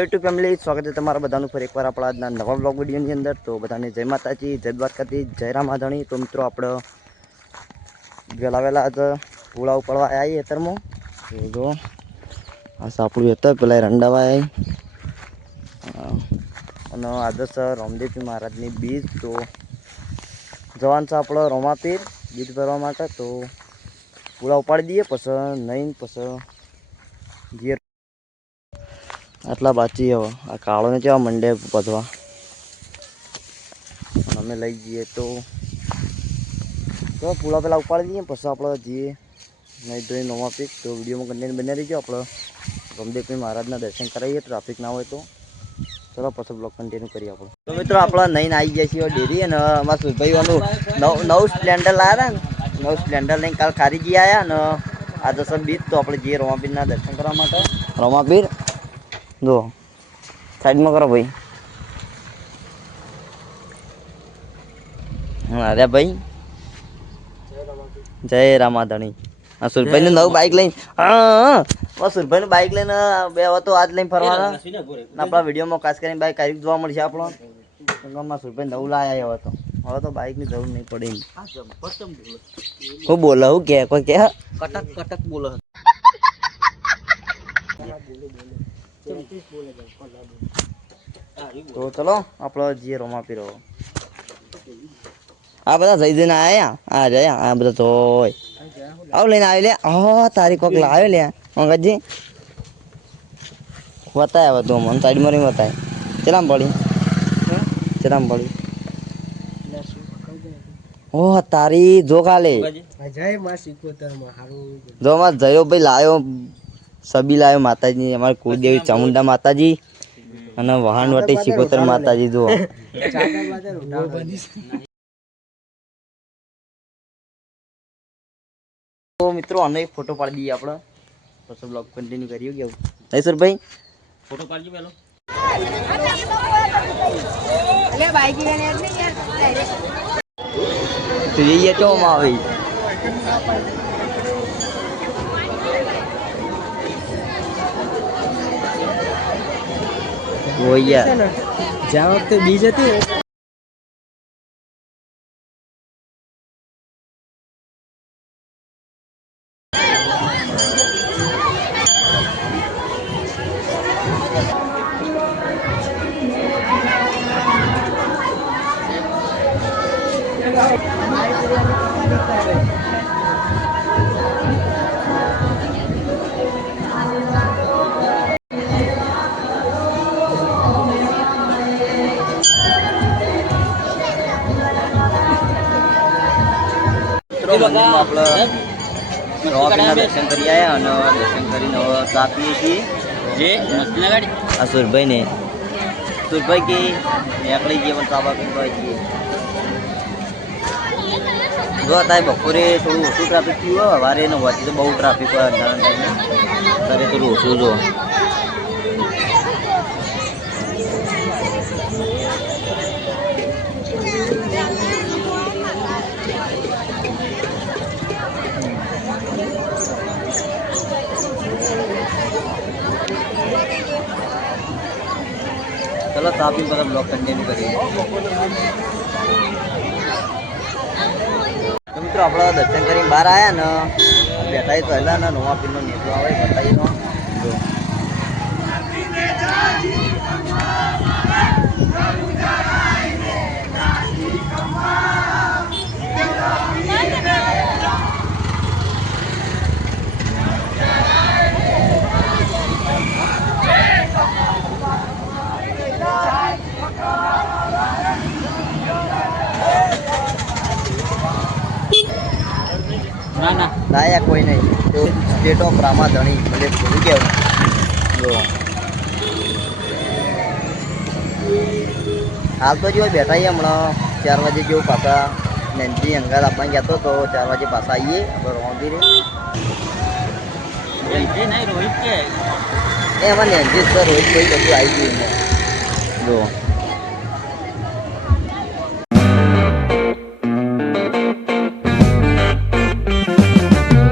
Hello YouTube family, સ્વાગત છે તમારા બધાનું ફરી એકવાર આપણા આજના નવા બ્લોગ વિડીયોની અંદર. તો બધાને જય માતાજી, જય દ્વારકાથી, જય રામાધણી. તો મિત્રો આપણે વહેલા આજ પૂળા ઉપાડવા આવ્યા હેતરમાં. તો જો આ સાપડું હતા પેલા રંડાવા આવી અને આદર્શ રામદેવજી મહારાજની બીજ. તો જવાન છે આપણો રોમાપીર બીજ ભરવા માટે. તો પૂળા ઉપાડી દઈએ પછી નહીં પછી ઘેર આટલા બાચી હવે આ કાળોને કેવા મંડે બધવા અમે લઈ જઈએ. તો પૂળા પેલા ઉપાડી દઈએ પછી આપણે જઈએ નહીં ધોઈ નવા પીક. તો વિડીયોમાં કન્ટેન્ટ બની રહીજો. આપણે રામદેવજી મહારાજના દર્શન કરાવીએ ટ્રાફિક ના હોય તો. ચલો પછી બ્લોગ કન્ટિન્યુ કરીએ આપણે. તો મિત્રો આપણે નહીં આવી જાય છીએ ડેરી અને અમારા સુભાઈઓનું નવું સ્પ્લેન્ડર લાવ્યા ને, નવું સ્પ્લેન્ડર લઈને કાલ ખારીજી આવ્યા ને આજે સર બીજ. તો આપણે જઈએ રોમાપીરના દર્શન કરવા માટે. રોમાપીર જો સાઈડમાં કરો ભાઈ. હા અરે ભાઈ જય રામાધણી. હા સુરભાઈ નું નવું બાઇક લઈને, હા સુરભાઈ નું બાઇક લઈને બે તો આજ લઈને ફરવાના. આપણા વિડીયોમાં ખાસ કરીને બાઇક આવી જોવા મળશે આપણો. સુરભાઈ નવું લાયા હવે તો બાઇકની જરૂર નહીં પડે. હું બોલો હું કે કોઈ કે કટક કટક બોલો. તો ચલો આપણે જઈએ રોમાપીર. આ બધા જઈ જઈને આયા આ જાય આ બધા તો આવ લઈને આવી લે. હા તારી કોક લાવ્યો લે અંગતજી બતાય હવે તું મને સાઈડ મારી બતાય. ચલામ પડી ચલામ પડી. ઓહ તારી જો કાલે જો માં જયો ભાઈ લાવ્યો સબી લાવ્યો માતાજી અમારી કુળદેવી ચામુંડા માતાજી અને વહાણ વટી શિકોતર માતાજી. જુઓ તો મિત્રો આનો એક ફોટો પાડી દઈએ આપણે પછી બ્લોગ કન્ટિન્યુ કરીએ. કેવું નહીં સર ભાઈ? ફોટો પાડજો પેલો. જોઈએ તો આવી જ્યાં વખતે બીજ હતી આપણે રોમાપીરના દર્શન કરી આવ્યા અને દર્શન કરીને હવે ચા પીએ છીએ. જે આ સુરભાઈને સુરભાઈ કે નીકળી જઈએ પણ ચા પીવા જઈએ. જો અત્યારે બપોરે થોડું ઓછું ટ્રાફિક થયું હોય. સવારે ને હોવાથી તો બહુ ટ્રાફિક હોય અંધારા ટાઈમે. અત્યારે થોડું ઓછું જો. चलो तापी पर ब्लॉग कंटिन्यू करिए. तो मित्रों आप दर्शन कर बहार आया ना बैठा तो है ना रोमापीर नो नेतो आवे बताइए तो जो ना लाया कोई नहीं. तो स्टेट ऑफ रामाधणी मतलब भूल गया जो हाल तो जो बैठा ही हमने 4 बजे जो पासा नैन्सी अंगार अपना गया तो 4 बजे पासा आइए. अब रोमापीर नहीं रोहित के हमारे नैन्सी सर रोहित कोई बच्चों आई थी जो